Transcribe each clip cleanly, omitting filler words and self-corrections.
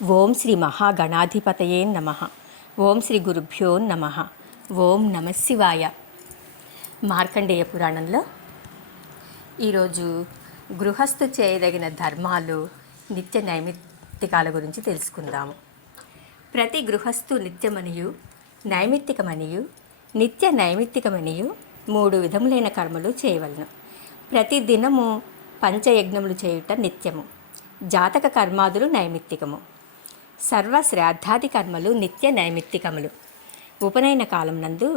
ఓం శ్రీ మహాగణాధిపతయే నమ. ఓం శ్రీ గురుభ్యో నమ. ఓం నమ శివాయ. మార్కండేయ పురాణంలో ఈరోజు గృహస్థు చేయదగిన ధర్మాలు, నిత్య నైమిత్తికాల గురించి తెలుసుకుందాము. ప్రతి గృహస్థు నిత్యమనియు, నైమిత్తికమనియు, నిత్య నైమిత్తికమనియు 3 విధములైన కర్మలు చేయవలను. ప్రతి దినము పంచయజ్ఞములు చేయుట నిత్యము. జాతక కర్మాదులు నైమిత్తికము. సర్వ శ్రాద్ధాది కర్మలు నిత్య నైమిత్తికములు. ఉపనయన కాలమునందు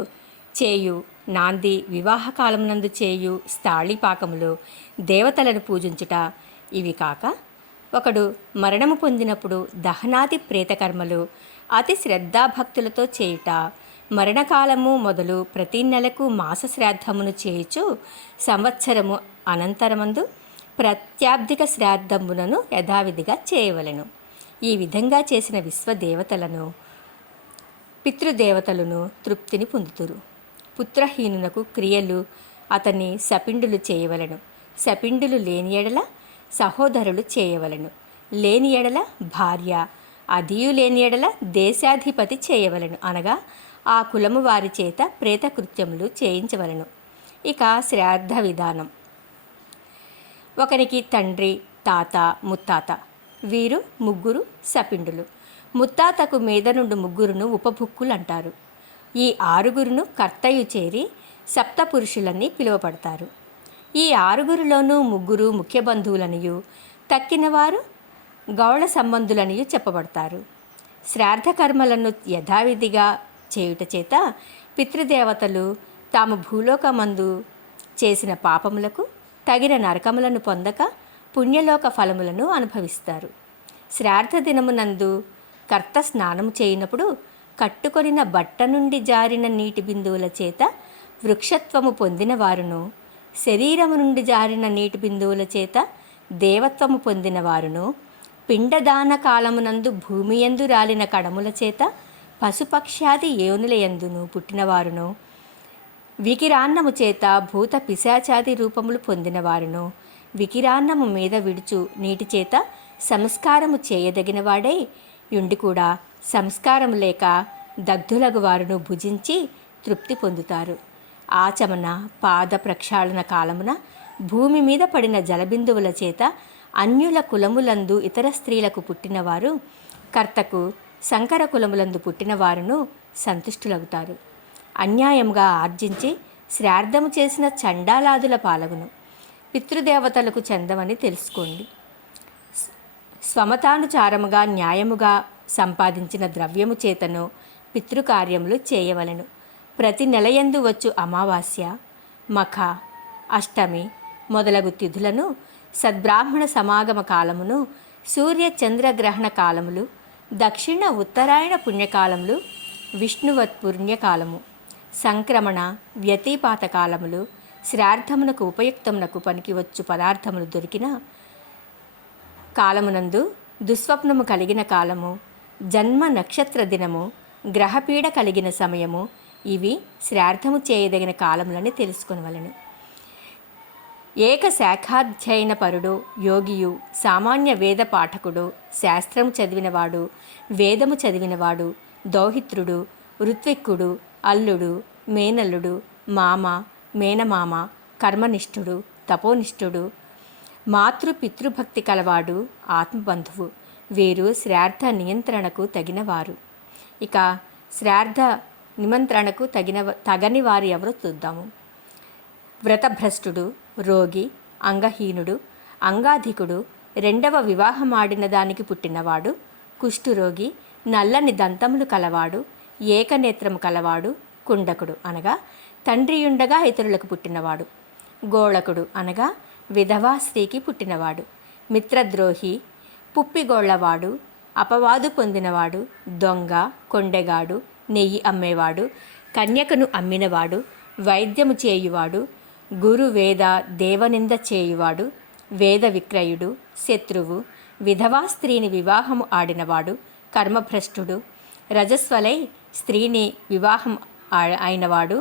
చేయు, నాంది వివాహ కాలమునందు చేయు స్థాళీపాకములు, దేవతలను పూజించుట, ఇవి కాక ఒకడు మరణము పొందినప్పుడు దహనాది ప్రేతకర్మలు అతి శ్రద్ధాభక్తులతో చేయుట, మరణకాలము మొదలు ప్రతి నెలకు మాస శ్రాద్ధమును చేయుచు సంవత్సరము అనంతరమందు ప్రత్యాబ్దిక శ్రాద్ధములను యథావిధిగా చేయవలెను. ఈ విధంగా చేసిన విశ్వదేవతలను, పితృదేవతలను తృప్తిని పొందుతురు. పుత్రహీనునకు క్రియలు అతని సపిండులు చేయవలను. సపిండులు లేని ఎడల సహోదరులు చేయవలను. లేని ఎడల భార్య, అదియు లేని ఎడల దేశాధిపతి చేయవలను, అనగా ఆ కులము వారి చేత ప్రేతకృత్యములు చేయించవలను. ఇక శ్రాద్ధ విధానం. ఒకరికి తండ్రి, తాత, ముత్తాత, వీరు 3 సపిండులు. ముత్తాతకు మీద నుండి 3 ఉపభుక్కులు అంటారు. ఈ 6 కర్తయు చేరి సప్తపురుషులని పిలువబడతారు. ఈ 6లోనూ 3 ముఖ్య బంధువులనియు, తక్కినవారు గౌళ సంబంధులనియు చెప్పబడతారు. శ్రాద్ధ కర్మలను యథావిధిగా చేయుట చేత పితృదేవతలు తాము భూలోకమందు చేసిన పాపములకు తగిన నరకములను పొందక పుణ్యలోక ఫలములను అనుభవిస్తారు. శ్రాద్ధ దినమునందు కర్త స్నానము చేయనప్పుడు కట్టుకొనిన బట్ట నుండి జారిన నీటి బిందువుల చేత వృక్షత్వము పొందిన వారును, శరీరము నుండి జారిన నీటి బిందువుల చేత దేవత్వము పొందిన వారును, పిండదాన కాలమునందు భూమియందు రాలిన కడముల చేత పశుపక్ష్యాది యోనులయందును పుట్టినవారును, వికిరాన్నము చేత భూత పిశాచాది రూపములు పొందినవారును, వికిరాన్నము మీద విడుచు నీటి చేత సంస్కారము చేయదగినవాడై యుండి కూడా సంస్కారము లేక దగ్ధులగు వారును భుజించి తృప్తి పొందుతారు. ఆచమన, పాద ప్రక్షాళన కాలమున భూమి మీద పడిన జలబిందువుల చేత అన్యుల కులములందు ఇతర స్త్రీలకు పుట్టినవారు, కర్తకు సంకర కులములందు పుట్టినవారును సంతుష్టులగుతారు. అన్యాయంగా ఆర్జించి శ్రాద్ధము చేసిన చండాలాదుల పాలగును. పితృదేవతలకు చెందమని తెలుసుకోండి. స్వమతానుచారముగా న్యాయముగా సంపాదించిన ద్రవ్యము చేతను పితృకార్యములు చేయవలెను. ప్రతి నెలయందు వచ్చు అమావాస్య, మఖ, అష్టమి మొదలగు తిథులను, సద్బ్రాహ్మణ సమాగమ కాలమును, సూర్య చంద్రగ్రహణ కాలములు, దక్షిణ ఉత్తరాయణ పుణ్యకాలములు, విష్ణువత్ పుణ్యకాలము, సంక్రమణ వ్యతిపాత కాలములు, శ్రాద్ధమునకు ఉపయుక్తమునకు పనికివచ్చు పదార్థములు దొరికిన కాలమునందు, దుస్వప్నము కలిగిన కాలము, జన్మ నక్షత్ర దినము, గ్రహపీడ కలిగిన సమయము, ఇవి శ్రాద్ధము చేయదగిన కాలములని తెలుసుకొనవలెను. ఏక శాఖాధ్యయన పరుడు, యోగియు, సామాన్య వేద పాఠకుడు, శాస్త్రము చదివినవాడు, వేదము చదివినవాడు, దౌహిత్రుడు, ఋత్విక్కుడు, అల్లుడు, మేనల్లుడు, మామ, మేనమామ, కర్మనిష్ఠుడు, తపోనిష్ఠుడు, మాతృపితృభక్తి కలవాడు, ఆత్మబంధువు, వీరు శ్రాద్ధ నియంత్రణకు తగినవారు. ఇక శ్రాద్ధ నిమంత్రణకు తగని వారు ఎవరో చూద్దాము. వ్రతభ్రష్టుడు, రోగి, అంగహీనుడు, అంగాధికుడు, 2వ వివాహమాడిన దానికి పుట్టినవాడు, కుష్ఠురోగి, నల్లని దంతములు కలవాడు, ఏకనేత్రము కలవాడు, కుండకుడు అనగా తండ్రియుండగా ఇతరులకు పుట్టినవాడు, గోళకుడు అనగా విధవా స్త్రీకి పుట్టినవాడు, మిత్రద్రోహి, పుప్పిగోళ్లవాడు, అపవాదు పొందినవాడు, దొంగ, కొండెగాడు, నెయ్యి అమ్మేవాడు, కన్యకను అమ్మినవాడు, వైద్యము చేయువాడు, గురు వేద దేవనింద చేయువాడు, వేద విక్రయుడు, శత్రువు, విధవా స్త్రీని వివాహము ఆడినవాడు, కర్మభ్రష్టుడు, రజస్వలై స్త్రీని వివాహం అయినవాడు,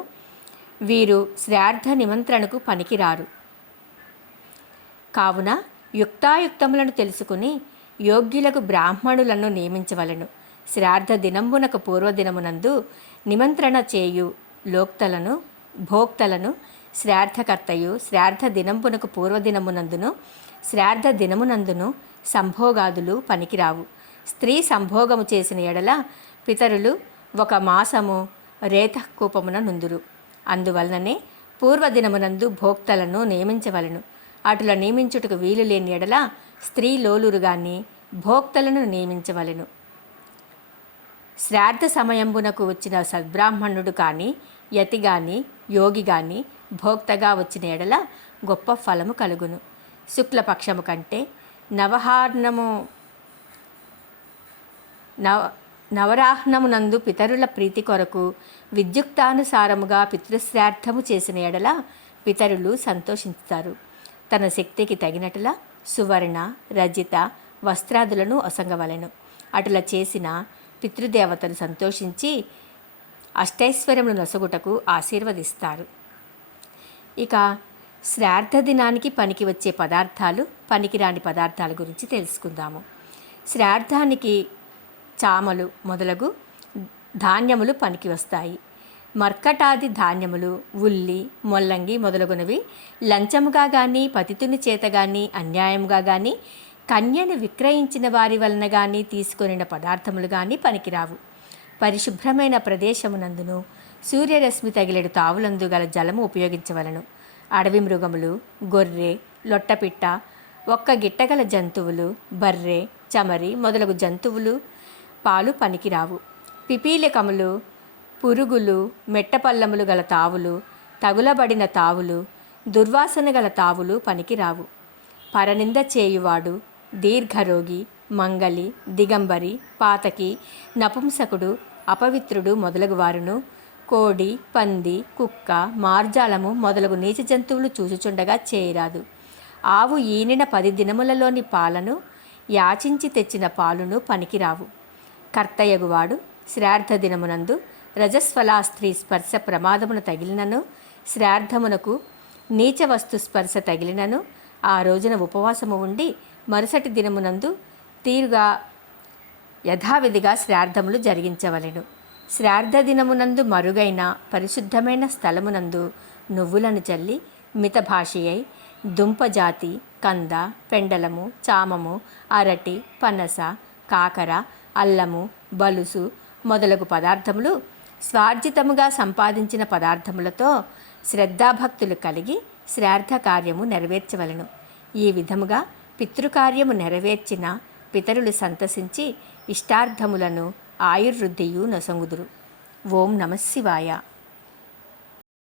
వీరు శ్రాద్ధ నిమంత్రణకు పనికిరారు. కావున యుక్తాయుక్తములను తెలుసుకుని యోగ్యులకు బ్రాహ్మణులను నియమించవలను. శ్రాద్ధ దినంబునకు పూర్వదినమునందు నిమంత్రణ చేయు లోక్తలను భోక్తలను శ్రాద్ధకర్తయు శ్రాద్ధ దినంబునకు పూర్వదినమునందును శ్రాద్ధ దినమునందును సంభోగాదులు పనికిరావు. స్త్రీ సంభోగము చేసిన ఎడల పితరులు 1 మాసము రేతకూపమున నుందురు. అందువలననే పూర్వదినమునందు భోక్తలను నియమించవలను. అటుల నియమించుటకు వీలు లేని ఎడల స్త్రీ లోలురు గాని భోక్తలను నియమించవలను. శ్రాద్ధ సమయంబునకు వచ్చిన సద్బ్రాహ్మణుడు కానీ యతి గాని యోగి గాని భోక్తగా వచ్చిన ఎడల గొప్ప ఫలము కలుగును. శుక్లపక్షము కంటే నవరాహ్నమునందు పితరుల ప్రీతి కొరకు విద్యుక్తానుసారముగా పితృశ్రాద్ధము చేసిన ఎడల పితరులు సంతోషిస్తారు. తన శక్తికి తగినట్లుగా సువర్ణ రజిత వస్త్రాదులను ఒసంగవలెను. అటుల చేసిన పితృదేవతలు సంతోషించి అష్టైశ్వర్యములు నొసగుటకు ఆశీర్వదిస్తారు. ఇక శ్రాద్ధ దినానికి పనికి వచ్చే పదార్థాలు, పనికిరాని పదార్థాల గురించి తెలుసుకుందాము. శ్రాద్ధానికి చామలు మొదలగు ధాన్యములు పనికి వస్తాయి. మర్కటాది ధాన్యములు, ఉల్లి, మొల్లంగి మొదలగునవి లంచముగా కానీ పతితుని చేత కానీ అన్యాయముగా కానీ కన్యను విక్రయించిన వారి వలన కానీ తీసుకొనిన పదార్థములు కానీ పనికిరావు. పరిశుభ్రమైన ప్రదేశమునందును సూర్యరశ్మి తగిలెడు తావులందు గల జలము ఉపయోగించవలను. అడవి మృగములు, గొర్రె, లొట్టపిట్ట, 1 గిట్టగల జంతువులు, బర్రె, చమరి మొదలగు జంతువులు పాలు పనికిరావు. పిపీలికములు, పురుగులు, మెట్టపల్లములు గల తావులు, తగులబడిన తావులు, దుర్వాసన గల తావులు పనికిరావు. పరనింద చేయువాడు, దీర్ఘరోగి, మంగలి, దిగంబరి, పాతకి, నపుంసకుడు, అపవిత్రుడు మొదలగు వారును కోడి, పంది, కుక్క, మార్జాలము మొదలగు నీచ జంతువులు చూచుచుండగా చేయరాదు. ఆవు ఈనిన 10 దినములలోని పాలను యాచించి తెచ్చిన పాలును పనికిరావు. కర్తయగువాడు శ్రాద్ధ దినమునందు రజస్వలాస్త్రీ స్పర్శ ప్రమాదమును తగిలినను శ్రాద్ధమునకు నీచ వస్తు స్పర్శ తగిలినను ఆ రోజున ఉపవాసము ఉండి మరుసటి దినమునందు తీరుగా యథావిధిగా శ్రాద్ధములు జరిగించవలెను. శ్రాద్ధ దినమునందు మరుగైన పరిశుద్ధమైన స్థలమునందు నువ్వులను చల్లి మితభాషియై దుంపజాతి, కంద, పెండలము, చామము, అరటి, పనస, కాకర, అల్లము, బలుసు మొదలగు పదార్థములు స్వార్జితముగా సంపాదించిన పదార్థములతో శ్రద్ధాభక్తులు కలిగి శ్రాద్ధ కార్యము నెరవేర్చవలను. ఈ విధముగా పితృకార్యము నెరవేర్చిన పితరులు సంతసించి ఇష్టార్థములను ఆయుర్వృద్ధియు నొసంగుదురు. ఓం నమః శివాయ.